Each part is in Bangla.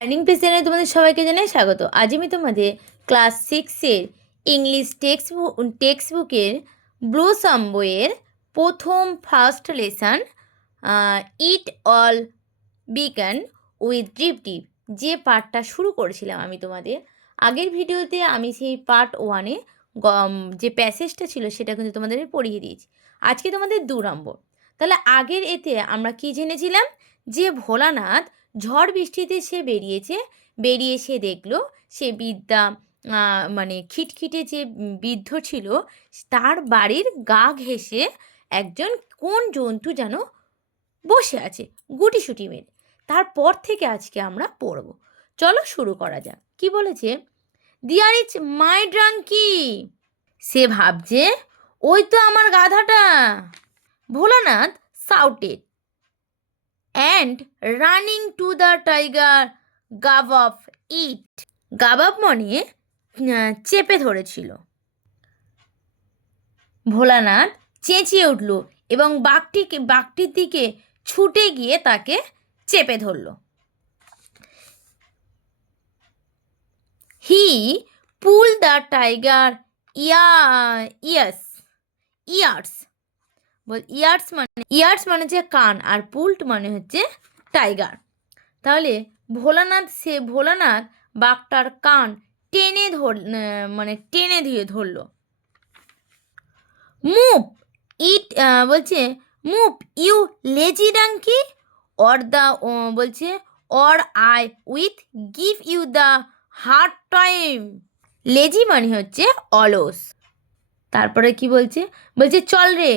লার্নিং পেজ চ্যানেলে তোমাদের সবাইকে জানাই স্বাগত। আজ আমি তোমাদের ক্লাস 6-এর ইংলিশ টেক্সট বুকের ব্লসম বইয়ের first lesson it all began with deep deep যে পার্টটা শুরু করেছিলাম আমি তোমাদের আগের ভিডিওতে। আমি সেই পার্ট 1-এ যে প্যাসেজটা ছিল সেটা কিন্তু তোমাদের পড়িয়ে দিয়েছি। আজকে তোমাদের 2 নম্বর। তাহলে আগের এতে আমরা কি জেনেছিলাম যে ভোলানাথ ঝড় বৃষ্টিতে সে বেরিয়ে সে দেখলো সে মানে খিটখিটে যে বৃদ্ধ ছিল তার বাড়ির গা ঘেঁষে একজন কোন জন্তু যেন বসে আছে গুটিসুটি মেরে। তারপর থেকে আজকে আমরা পড়ব। চলো শুরু করা যাক। কি বলেছে? দিয়ার ইজ মাই ড্রাঙ্কি। সে ভাবছে ওই তো আমার গাধাটা। Bholanath shouted and running to the tiger gave of it. Gave of মানে চেপে ধরেছিল। ভোলানাথ চেঁচিয়ে উঠল এবং বাঘটির দিকে ছুটে গিয়ে তাকে চেপে ধরল। He pull the tiger ears. Ears মানে হচ্ছে কান, আর পুল্ট মানে হচ্ছে টাইগার। তাহলে ভোলানাথ বাঘটার কান টেনে দিয়ে ধরল। মুভ ইট বলছে মুভ ইউ লেজি ডাঙ্কি বলছে or I with give you the hard time. Lazy মানে হচ্ছে অলস। তারপরে কি বলছে? বলছে চল রে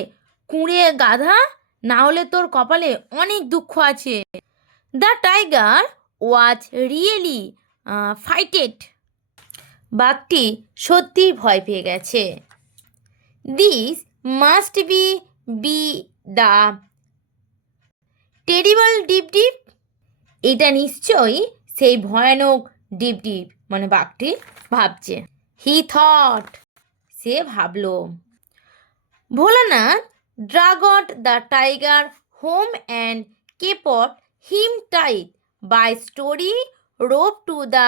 কুঁড়ে গাধা, না হলে তোর কপালে অনেক দুঃখ আছে। দ্য টাইগার ওয়াজ রিয়েলি ফাইটেড। বাঘটি সত্যি ভয় পেয়ে গেছে। This must be the terrible deep deep. এটা নিশ্চয়ই সেই ভয়ানক ডিপ ডিপ, মানে বাঘটি ভাবছে। হি থট, সে ভাবল। Bholanath dragged the tiger home and kept him tight by sturdy rope to the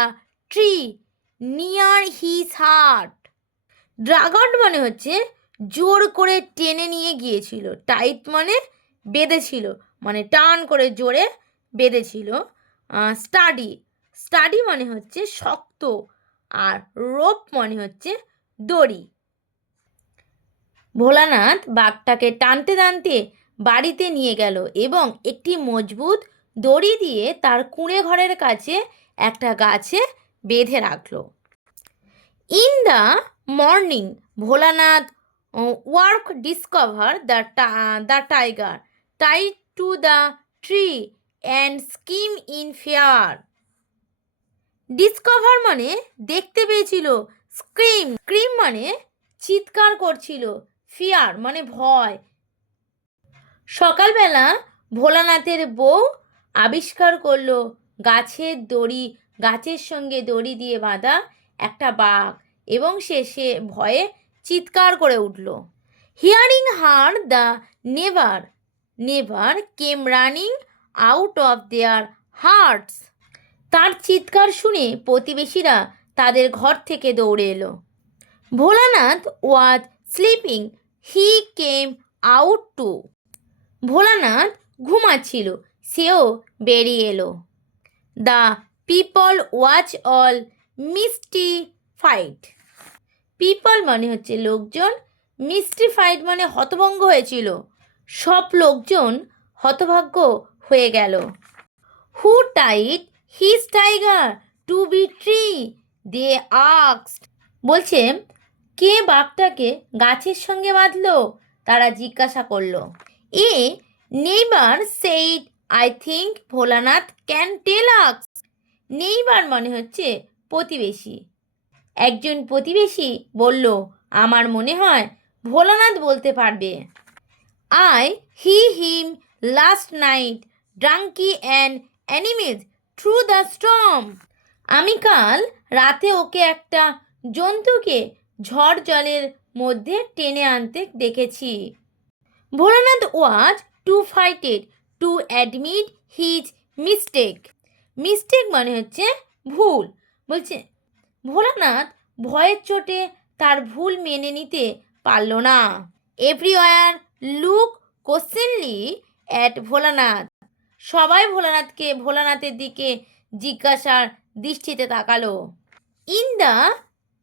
tree near his hut. Dragged মানে হচ্ছে জোর করে টেনে নিয়ে গিয়েছিল, টাইট মানে বেঁধেছিল, মানে টান করে জোরে বেঁধেছিল। স্টাডি মানে হচ্ছে শক্ত, আর রোপ মানে হচ্ছে দড়ি। ভোলানাথ বাঘটাকে টানতে টানতে বাড়িতে নিয়ে গেল এবং একটি মজবুত দড়ি দিয়ে তার কুঁড়ে ঘরের কাছে একটা গাছে বেঁধে রাখল। In the morning Bholanath work discover the tiger tied to the tree and scheme in fair. Discover মানে দেখতে পেয়েছিল, স্ক্রিম মানে চিৎকার করছিল, ফিয়ার মানে ভয়। সকালবেলা ভোলানাথের বউ আবিষ্কার করলো গাছের সঙ্গে দড়ি দিয়ে বাঁধা একটা বাঘ, এবং সে ভয়ে চিৎকার করে উঠল। Hearing her the neighbour came running out of their huts. তার চিৎকার শুনে প্রতিবেশীরা তাদের ঘর থেকে দৌড়ে এলো। Bholanath was sleeping, he came out too. ভোলানাথ ঘুমাচ্ছিল, সেও বেরিয়ে এলো। The people watch all mystified. People মানে হচ্ছে লোকজন, মিস্টিফাইড মানে হতভঙ্গ হয়েছিল, সব লোকজন হতভাগ্য হয়ে গেল। Who tied his tiger to the tree they asked. বলছে কে বাঘটাকে গাছের সঙ্গে বাঁধলো, তারা জিজ্ঞাসা করলো। A neighbour said I think Bholanath can tell us. Neighbour মানে হচ্ছে প্রতিবেশী। একজন প্রতিবেশী বলল আমার মনে হয় ভোলানাথ বলতে পারবে। I him last night drunk and animals through the storm. আমি কাল রাতে ওকে একটা জন্তুকে ঝড় জলের মধ্যে টেনে আনতে দেখেছি। ভোলানাথ ওয়াজ টু ফাইটেড to admit his mistake. Mistake মানে হচ্ছে ভুল। বলছে ভোলানাথ ভয়ের চোটে তার ভুল মেনে নিতে পারল না। Everywhere look questioningly at Bholanath. সবাই ভোলানাথের দিকে জিজ্ঞাসার দৃষ্টিতে তাকালো। In the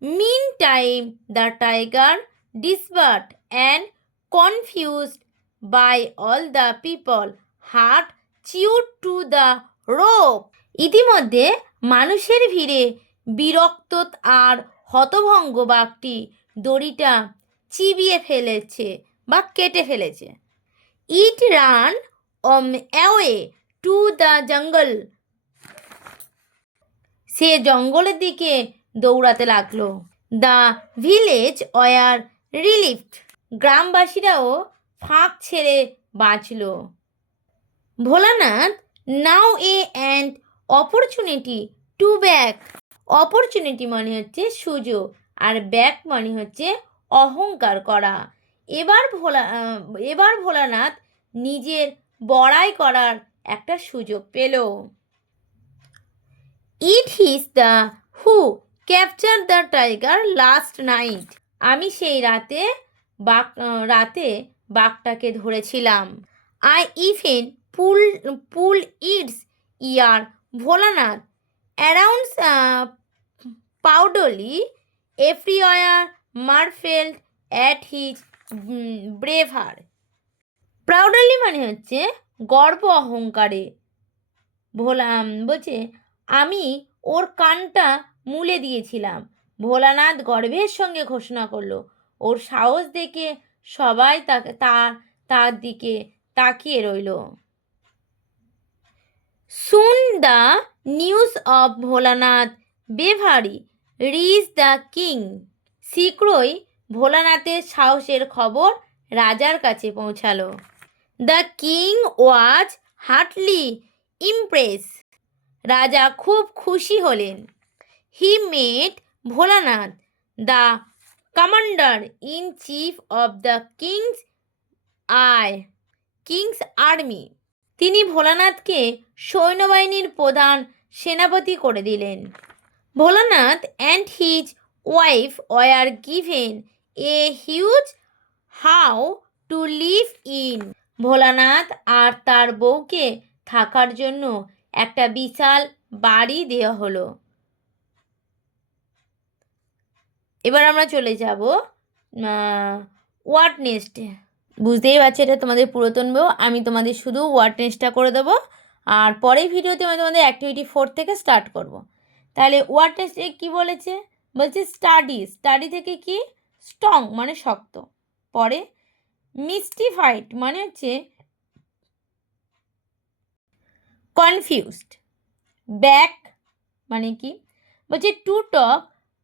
meantime the tiger disturbed and confused by all the people hurt chewed to the rope. ইতিমধ্যে মানুষের ভিড়ে বিরক্ত আর হতভঙ্গ বাঘটি দড়িটা চিবিয়ে ফেলেছে বা কেটে ফেলেছে। It ran away to the jungle. সে জঙ্গলের দিকে দৌড়াতে লাগলো। The village were relieved. গ্রামবাসীরাও ফাঁক ছেড়ে বাঁচল। Bholanath now and opportunity to back. Opportunity মানে হচ্ছে সুযোগ, আর ব্যাক মানে হচ্ছে অহংকার করা। এবার ভোলানাথ নিজের বড়াই করার একটা সুযোগ পেল। It his the who capture the tiger last night. আমি সেই রাতে বাঘটাকে ধরেছিলাম। I even pull its ear Bholanath around proudly everywhere marvelled at his bravery. Proudly মানে হচ্ছে গর্ব অহংকারে। বলছে আমি ওর কানটা মুলে দিয়েছিলাম। ভোলানাথ গর্বের সঙ্গে ঘোষণা করলো। ওর সাহস দেখে সবাই তার দিকে তাকিয়ে রইল। Soon the news of Bholanath bravery reach the king. শীঘ্রই ভোলানাথের সাহসের খবর রাজার কাছে পৌঁছালো। The king was heartily impress. রাজা খুব খুশি হলেন। He made Bholanath the commander in chief of the king's army. তিনি ভোলানাথকে সৈন্যবাহিনীর প্রধান সেনাপতি করে দিলেন। Bholanath and his wife were given a huge house to live in. Bholanath আর তার বউকে থাকার জন্য একটা বিশাল বাড়ি দেওয়া হলো। এবার আমরা চলে যাব ওয়ার্ড নেস্ট। বুঝতেই পারছি এটা তোমাদের পুরাতন বউ। আমি তোমাদের শুধু ওয়ার্ড নেস্টটা করে দেবো, আর পরের ভিডিওতে আমি তোমাদের অ্যাক্টিভিটি 4 থেকে স্টার্ট করব। তাহলে ওয়ার্ড নেস্টে কী বলেছে? বলছে স্টাডি থেকে কি? স্ট্রং মানে শক্ত। পরে মিস্টিফাইড মানে হচ্ছে কনফিউজড। ব্যাক মানে কি? বলছে to talk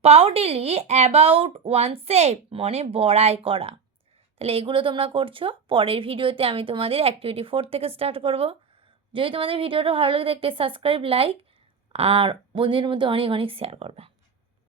proudly about oneself মানে বড়াই করা। তাহলে এগুলো তোমরা করছো। পরের ভিডিওতে আমি তোমাদের অ্যাক্টিভিটি 4 থেকে স্টার্ট করব। যদি তোমাদের ভিডিওটা ভালো লাগে একটা সাবস্ক্রাইব, লাইক আর বন্ধুদের মধ্যে অনেক অনেক শেয়ার করবে।